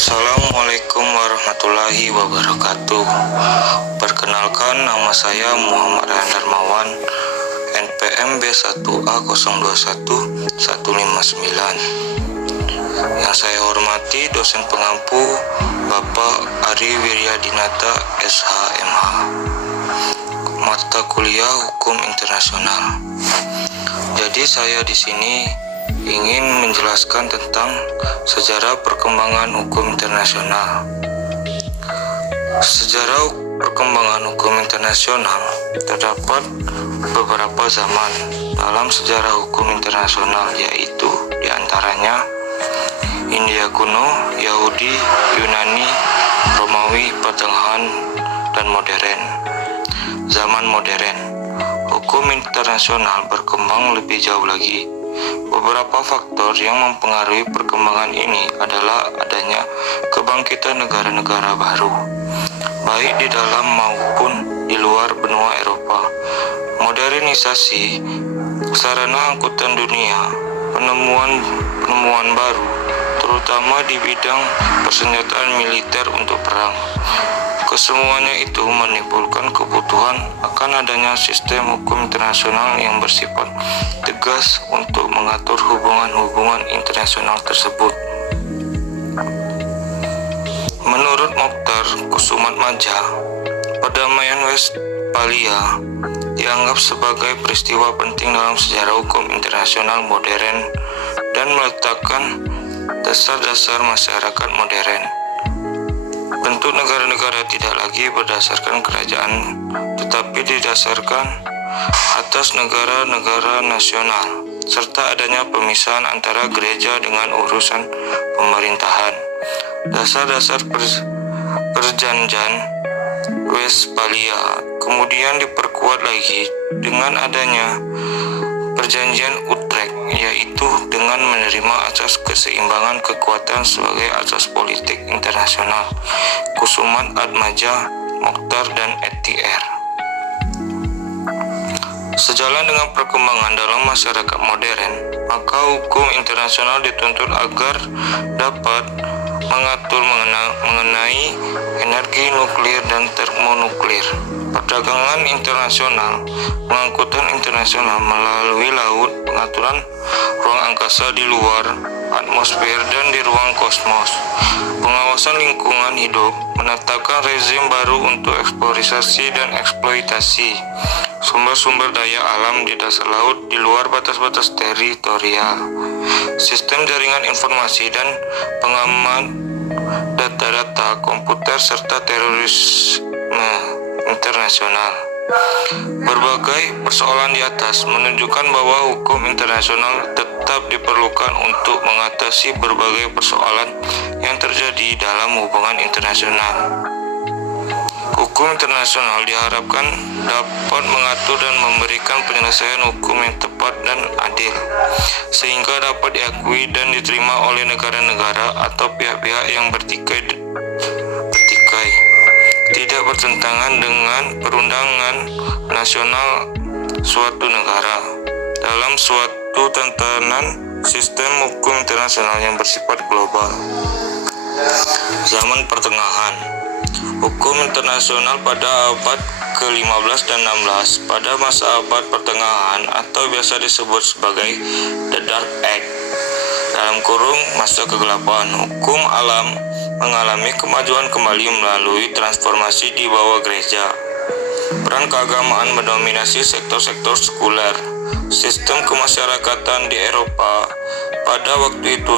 Assalamualaikum warahmatullahi wabarakatuh. Perkenalkan, nama saya Muhammad Ryan Darmawan, NPM B1A021159. Yang saya hormati dosen pengampu Bapak Ari Wiryadinata SHMH, mata kuliah Hukum Internasional. Jadi saya di sini ingin menjelaskan tentang sejarah perkembangan hukum internasional. Sejarah perkembangan hukum internasional terdapat beberapa zaman dalam sejarah hukum internasional, yaitu diantaranya India kuno, Yahudi, Yunani, Romawi, pertengahan, dan modern. Zaman modern, hukum internasional berkembang lebih jauh lagi. Beberapa faktor yang mempengaruhi perkembangan ini adalah adanya kebangkitan negara-negara baru, baik di dalam maupun di luar benua Eropa, modernisasi sarana angkutan dunia, penemuan baru, terutama di bidang persenjataan militer untuk perang. Kesemuanya itu menimbulkan kebutuhan akan adanya sistem hukum internasional yang bersifat tegas untuk mengatur hubungan-hubungan internasional tersebut. Menurut Mokhtar Kusumatmadja, perdamaian Westphalia dianggap sebagai peristiwa penting dalam sejarah hukum internasional modern dan meletakkan dasar-dasar masyarakat modern. Bentuk negara-negara tidak lagi berdasarkan kerajaan, tetapi didasarkan atas negara-negara nasional, serta adanya pemisahan antara gereja dengan urusan pemerintahan. Dasar-dasar perjanjian Westphalia kemudian diperkuat lagi dengan adanya Perjanjian Utrecht, yaitu dengan menerima asas keseimbangan kekuatan sebagai asas politik internasional. Kusumatmadja, Mokhtar, dan ETR. Sejalan dengan perkembangan dalam masyarakat modern, maka hukum internasional dituntut agar dapat mengatur mengenai energi nuklir dan termonuklir, perdagangan internasional, pengangkutan internasional melalui laut, pengaturan ruang angkasa di luar atmosfer dan di ruang kosmos, pengawasan lingkungan hidup, menetapkan rezim baru untuk eksplorasi dan eksploitasi sumber-sumber daya alam di dasar laut di luar batas-batas teritorial, sistem jaringan informasi dan pengaman data-data komputer, serta terorisme internasional. Berbagai persoalan di atas menunjukkan bahwa hukum internasional tetap diperlukan untuk mengatasi berbagai persoalan yang terjadi dalam hubungan internasional. Hukum internasional diharapkan dapat mengatur dan memberikan penyelesaian hukum yang tepat dan adil, sehingga dapat diakui dan diterima oleh negara-negara atau pihak-pihak yang bertikai, tidak bertentangan dengan perundangan nasional suatu negara. Dalam suatu tatanan sistem hukum internasional yang bersifat global. Zaman pertengahan, hukum internasional pada abad ke-15 dan 16. Pada masa abad pertengahan atau biasa disebut sebagai The Dark Age, dalam kurung masa kegelapan, hukum alam mengalami kemajuan kembali melalui transformasi di bawah gereja. Peran keagamaan mendominasi sektor-sektor sekuler. Sistem kemasyarakatan di Eropa pada waktu itu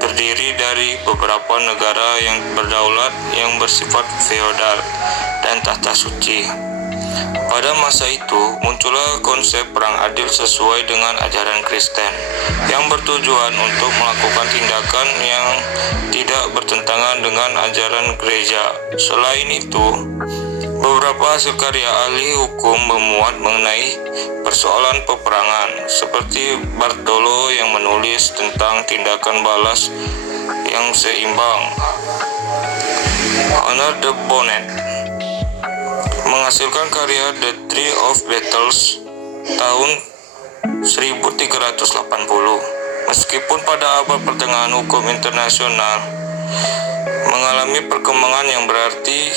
terdiri dari beberapa negara yang berdaulat yang bersifat feodal dan tahta suci. Pada masa itu muncullah konsep perang adil sesuai dengan ajaran Kristen yang bertujuan untuk melakukan tindakan yang tidak bertentangan dengan ajaran gereja. Selain itu, beberapa hasil karya ahli hukum memuat mengenai persoalan peperangan, seperti Bartolo yang menulis tentang tindakan balas yang seimbang. Honor de Bonnet menghasilkan karya The Three of Battles tahun 1380. Meskipun pada abad pertengahan hukum internasional mengalami perkembangan yang berarti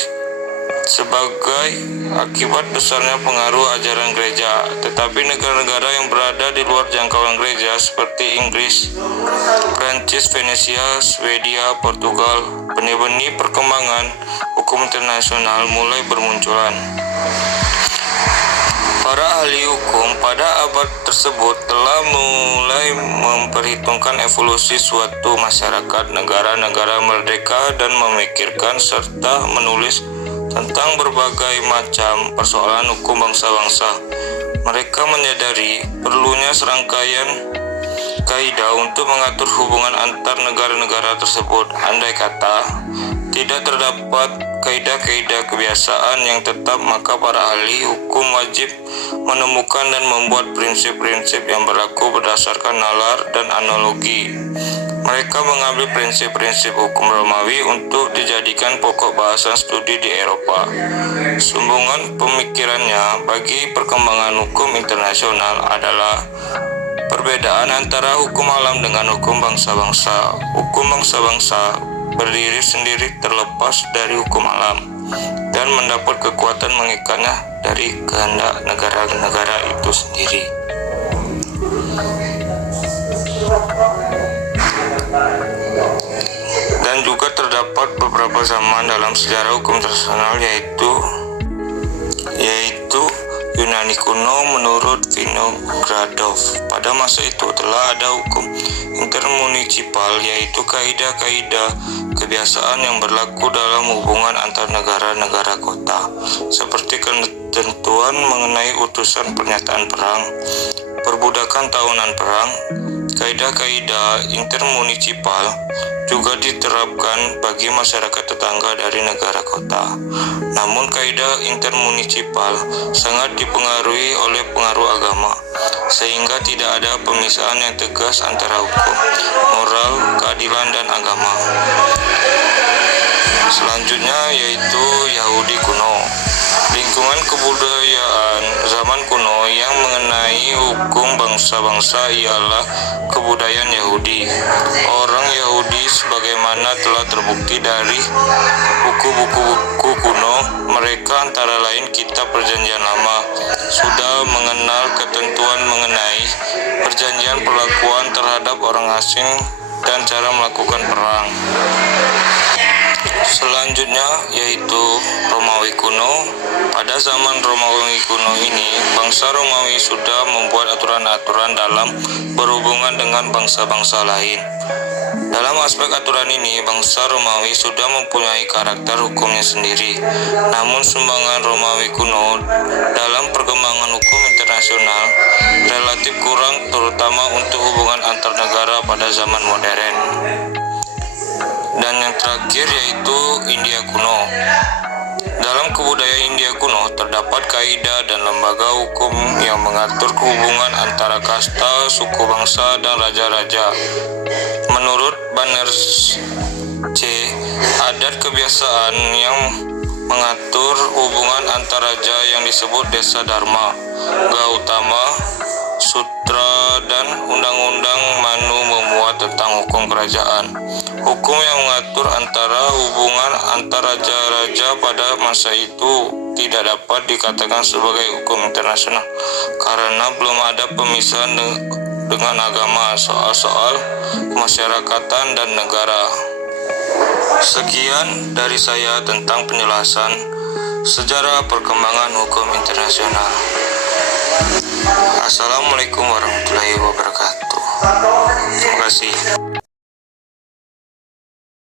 sebagai akibat besarnya pengaruh ajaran gereja. Tetapi negara-negara yang berada di luar jangkauan gereja seperti Inggris, Prancis, Venesia, Swedia, Portugal, benih-benih perkembangan hukum internasional mulai bermunculan. Para ahli hukum pada abad tersebut telah mulai memperhitungkan evolusi suatu masyarakat negara-negara merdeka dan memikirkan serta menulis tentang berbagai macam persoalan hukum bangsa-bangsa. Mereka menyadari perlunya serangkaian kaidah untuk mengatur hubungan antar negara-negara tersebut. Andai kata tidak terdapat kaidah-kaidah kebiasaan yang tetap, maka para ahli hukum wajib menemukan dan membuat prinsip-prinsip yang berlaku berdasarkan nalar dan analogi. Mereka mengambil prinsip-prinsip hukum Romawi untuk dijadikan pokok bahasan studi di Eropa. Sambungan pemikirannya bagi perkembangan hukum internasional adalah perbedaan antara hukum alam dengan hukum bangsa-bangsa. Hukum bangsa-bangsa berdiri sendiri terlepas dari hukum alam dan mendapat kekuatan mengikatnya dari kehendak negara-negara itu sendiri. Dan juga terdapat beberapa zaman dalam sejarah hukum internasional yaitu Yunani kuno menurut Vinogradov. Pada masa itu telah ada hukum intermunicipal, yaitu kaidah-kaidah kebiasaan yang berlaku dalam hubungan antar negara-negara kota, seperti ketentuan mengenai utusan pernyataan perang, perbudakan tahunan perang. Kaidah-kaidah intermunicipal juga diterapkan bagi masyarakat tetangga dari negara kota. Namun kaidah intermunicipal sangat dipengaruhi oleh pengaruh agama, sehingga tidak ada pemisahan yang tegas antara hukum, moral, keadilan, dan agama. Selanjutnya yaitu Yahudi kuno. Lingkungan kebudayaan zaman kuno yang mengenai hukum bangsa-bangsa ialah kebudayaan Yahudi. Orang Yahudi sebagaimana telah terbukti dari buku-buku kuno mereka, antara lain Kitab Perjanjian Lama, sudah mengenal ketentuan mengenai perjanjian perlakuan terhadap orang asing dan cara melakukan perang. Selanjutnya yaitu Romawi kuno. Pada zaman Romawi kuno ini, bangsa Romawi sudah membuat aturan-aturan dalam berhubungan dengan bangsa-bangsa lain. Dalam aspek aturan ini, bangsa Romawi sudah mempunyai karakter hukumnya sendiri. Namun sumbangan Romawi kuno dalam perkembangan hukum internasional relatif kurang, terutama untuk hubungan antar negara pada zaman modern. Dan yang terakhir yaitu India kuno. Dalam kebudayaan India kuno terdapat kaidah dan lembaga hukum yang mengatur hubungan antara kasta, suku bangsa, dan raja-raja. Menurut Banerjee, adat kebiasaan yang mengatur hubungan antar raja yang disebut Desa Dharma, Gautama Sutra, dan Undang-Undang Manu memuat tentang hukum kerajaan. Hukum yang mengatur antara hubungan antar raja-raja pada masa itu tidak dapat dikatakan sebagai hukum internasional karena belum ada pemisahan dengan agama, soal-soal masyarakatan, dan negara. Sekian dari saya tentang penjelasan sejarah perkembangan hukum internasional. Assalamualaikum warahmatullahi wabarakatuh.